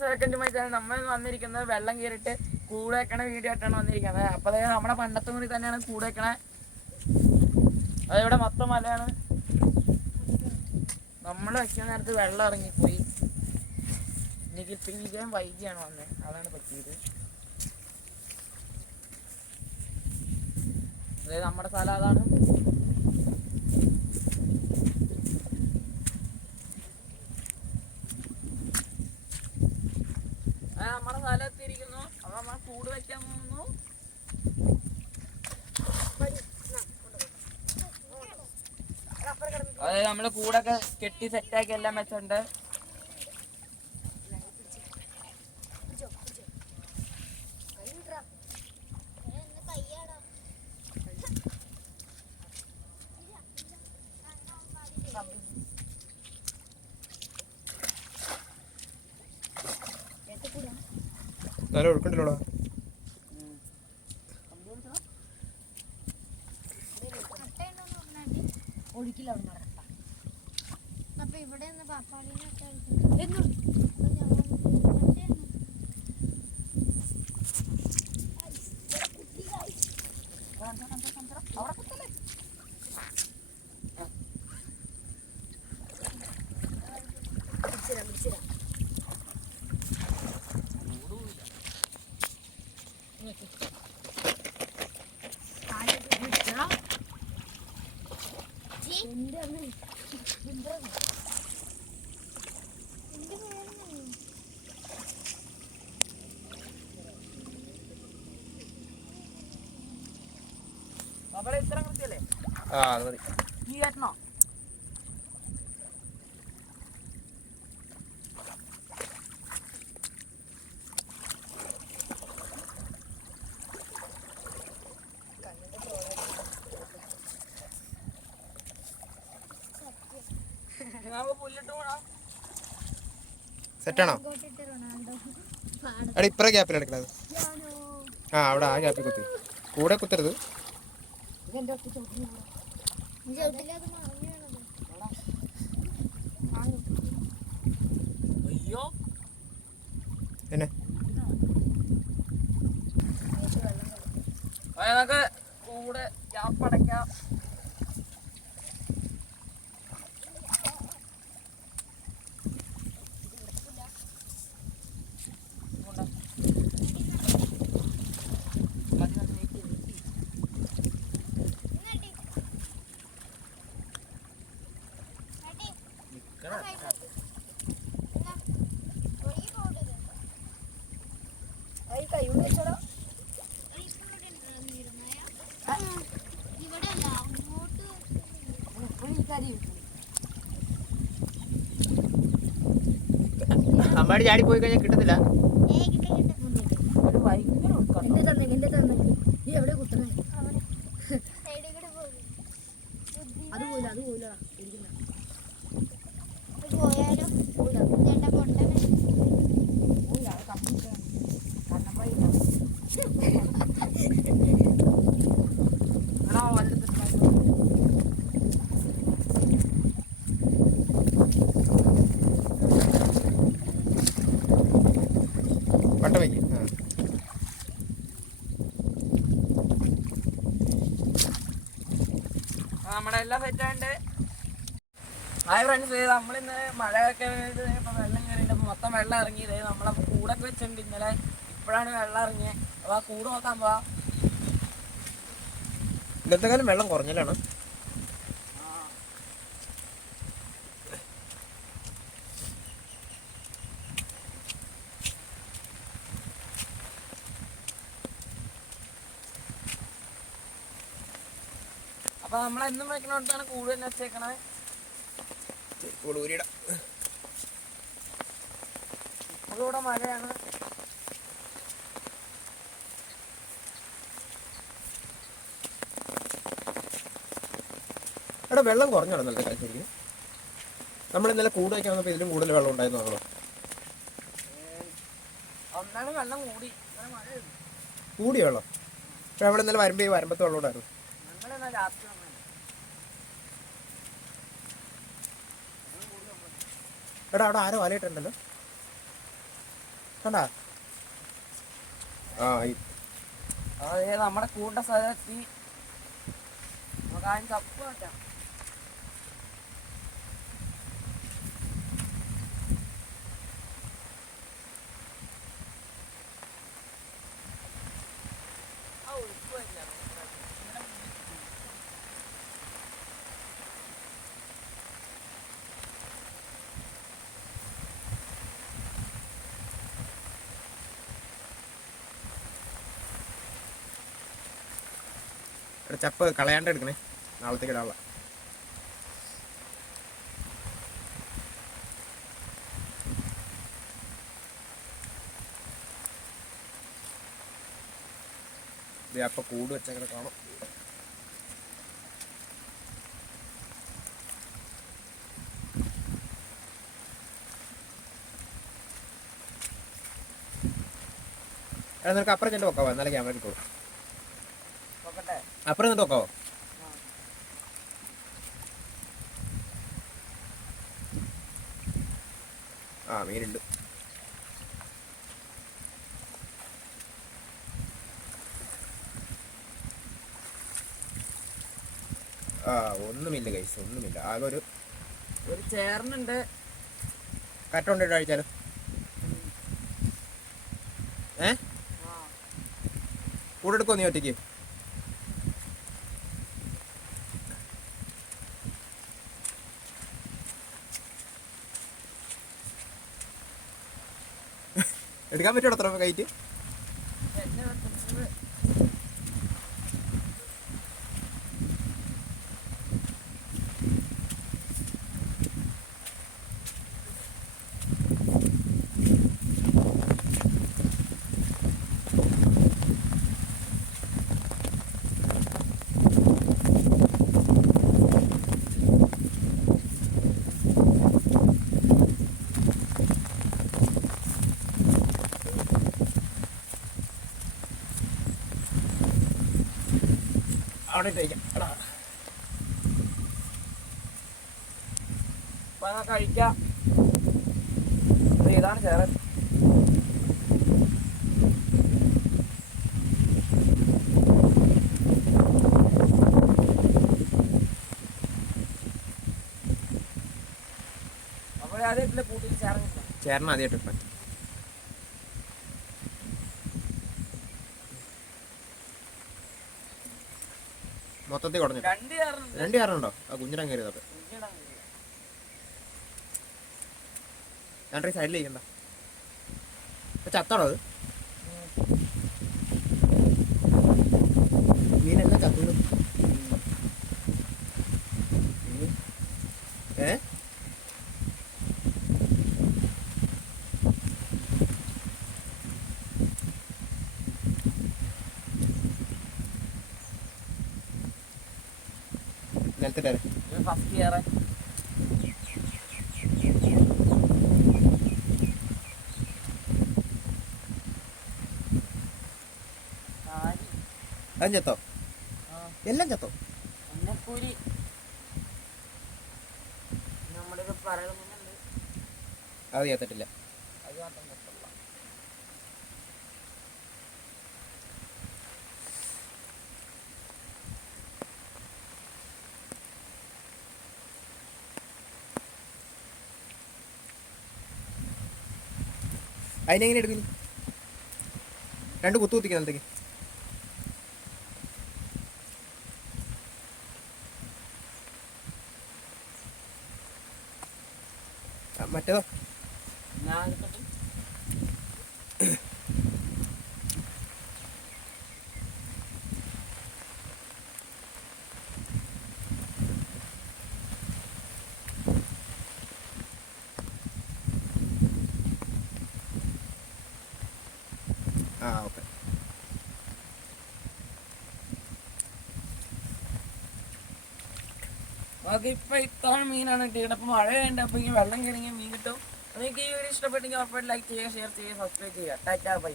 സെക്കൻഡുമായി നമ്മൾ വന്നിരിക്കുന്നത് വെള്ളം കയറിയിട്ട് കൂട് വെക്കണ വീഡിയോ ആയിട്ടാണ് വന്നിരിക്കുന്നത്. അപ്പോൾ അതായത് നമ്മുടെ പണ്ടത്തെ മുറി തന്നെയാണ് കൂട് വെക്കണേ. അതിവിടെ മൊത്തം മലയാണ്. നമ്മൾ വയ്ക്കുന്ന നേരത്ത് വെള്ളം ഇറങ്ങിപ്പോയി. നികിൽപ്പിക്കുകയും വൈകിയാണ് വന്നത്, അതാണ് പറ്റിയത്. അതായത് നമ്മുടെ സ്ഥലം അതാണ്. നമ്മുടെ സ്ഥലം എത്തിയിരിക്കുന്നു. അപ്പൊ നമ്മൾ കൂട് വെക്കാൻ പോകുന്നു. അതായത് നമ്മള് കൂടൊക്കെ കെട്ടി സെറ്റാക്കി എല്ലാം വെച്ചിട്ടുണ്ട്. നല്ല ഒഴുക്കുണ്ടല്ലോടാ. ഒഴുക്കില്ല അപ്പൊ ഇവിടെ അവിടെ ഇത്ര കൃത്യല്ലേ? അത് മതി. ഈ കേട്ടണോ? സെറ്റാണോ? എടാ ഇപ്പറ ഗ്യാപ്പിൽ എടുക്കണത്. അവിടെ ആ ഗ്യാപ്പിൽ കുത്തി. കൂടെ കുത്തരുത്. അയ്യോ എന്നെ നമുക്ക് കൂടെ ഗ്യാപ്പടയ്ക്കാം. അമ്മാടി ചാടി പോയി കഴിഞ്ഞാൽ കിട്ടത്തില്ല. എവിടെ കുത്തണേ? അത് പോയില്ല, അത് പോയില്ല. പട്ട വയ്ക്കും. നമ്മുടെ എല്ലാം സെറ്റാണ്ട്. ഹായ് ഫ്രണ്ട്സ്, നമ്മളിന്ന് മഴയൊക്കെ ഇപ്പം വെള്ളം കയറിയിട്ട് മൊത്തം വെള്ളം ഇറങ്ങിയത്. നമ്മളെ കൂടൊക്കെ വെച്ചിട്ടുണ്ട് ഇന്നലെ. ഇപ്പോഴാണ് വെള്ളം ഇറങ്ങിയത്. അപ്പോൾ ആ കൂട് നോക്കാൻ പോവാം. ഇന്നത്തെ കാലം വെള്ളം കുറഞ്ഞല്ലാണ്. അപ്പോൾ നമ്മളെന്നും വെക്കണോടത്താണ് കൂട് തന്നെ വെച്ചേക്കണേ. നമ്മളിവിടെ മഴയാണ്. എടാ വെള്ളം കുറഞ്ഞാണോ ഇന്നലത്തെ കാലം ശരിക്കും? നമ്മൾ ഇന്നലെ കൂട് വയ്ക്കാൻ വന്നപ്പോൾ ഇതിലും കൂടുതൽ വെള്ളം ഉണ്ടായിരുന്നു. ആണോ? ഒന്നാണ് വെള്ളം കൂടി. കൂടി വെള്ളം. പക്ഷെ അവിടെ ഇന്നലെ വരുമ്പോൾ ഈ വരമ്പത്ത് വെള്ളം ഉണ്ടായിരുന്നു. ഞങ്ങളെന്നാ രാത്രി വന്നത്. എടാ അവിടെ ആരോ വലയിട്ടുണ്ടല്ലോ. കണ്ടാ ആ അതായത് നമ്മുടെ കൂണ്ട സ്ഥലത്തി നമുക്ക് ആദ്യം ചപ്പ് വെക്കാം. ഇവിടെ ചപ്പ് കളയാണ്ട് എടുക്കണേ, നാളത്തേക്ക് ഇടാനുള്ള. ഇത് അപ്പം കൂട് വെച്ചങ്ങനെ കാണാം. നിനക്ക് അപ്പുറം ചെണ്ട് വെക്കാവോ, എന്നാലേ ക്യാമറ കിട്ടുള്ളൂ. അപ്പുറം എന്നിട്ട് വെക്കാവോ? ആ മീനുണ്ട്. ആ ഒന്നുമില്ല കൈസ്, ഒന്നുമില്ല. ആകെ ഒരു ചേർന്നുണ്ട്. കട്ടുകൊണ്ടിട്ട് അഴിച്ചാലോ? കൂടെ എടുക്കുമോ നീ ഒറ്റയ്ക്ക്? എടുക്കാൻ പറ്റുമോ അത്ര കയറ്റ്? അവിടെ കഴിക്കാം. കഴിക്കാം. ഇതാണ് ചേരൻ. അപ്പോൾ ആദ്യമായിട്ടില്ല കൂട്ടിൽ ചേർന്ന് ആദ്യമായിട്ട് ഇപ്പം മൊത്തത്തിൽ കുടഞ്ഞു. രണ്ട് ചേർന്നുണ്ടോ? ആ കുഞ്ഞിടം കയറിയതൊക്കെ രണ്ടര സൈഡിൽ ഇരിക്കണ്ട. ചത്താണോ അത്? മീനെല്ലാം ചത്തു. നിലത്തിട്ടേ ഫസ്റ്റ് ഇയർ അതും ചത്തോ? എല്ലാം ചത്തോ? എന്നെക്കൂരി നമ്മളിത് പറയുന്നുണ്ട്. അത് ചത്തിട്ടില്ല. അത് മാത്രം ചത്തുള്ള. അതിനെങ്ങനെ എടുക്കും? രണ്ട് കുത്തു കുത്തിക്കണം എന്തെങ്കിലും. മറ്റേതോ? ഞാൻ ആ ഓക്കെ. നമുക്ക് ഇപ്പൊ ഇത്ര മീനാണ് കിട്ടിയത്. അപ്പൊ മഴ വേണ്ട, അപ്പൊ ഇങ്ങനെ വെള്ളം കയറിയ മീൻ കിട്ടും. നിങ്ങൾക്ക് ഈ വീഡിയോ ഇഷ്ടപ്പെട്ടെങ്കിൽ ഉറപ്പായിട്ട് ലൈക്ക് ചെയ്യുക, ഷെയർ ചെയ്യുക, സബ്സ്ക്രൈബ് ചെയ്യുക. Tata bye.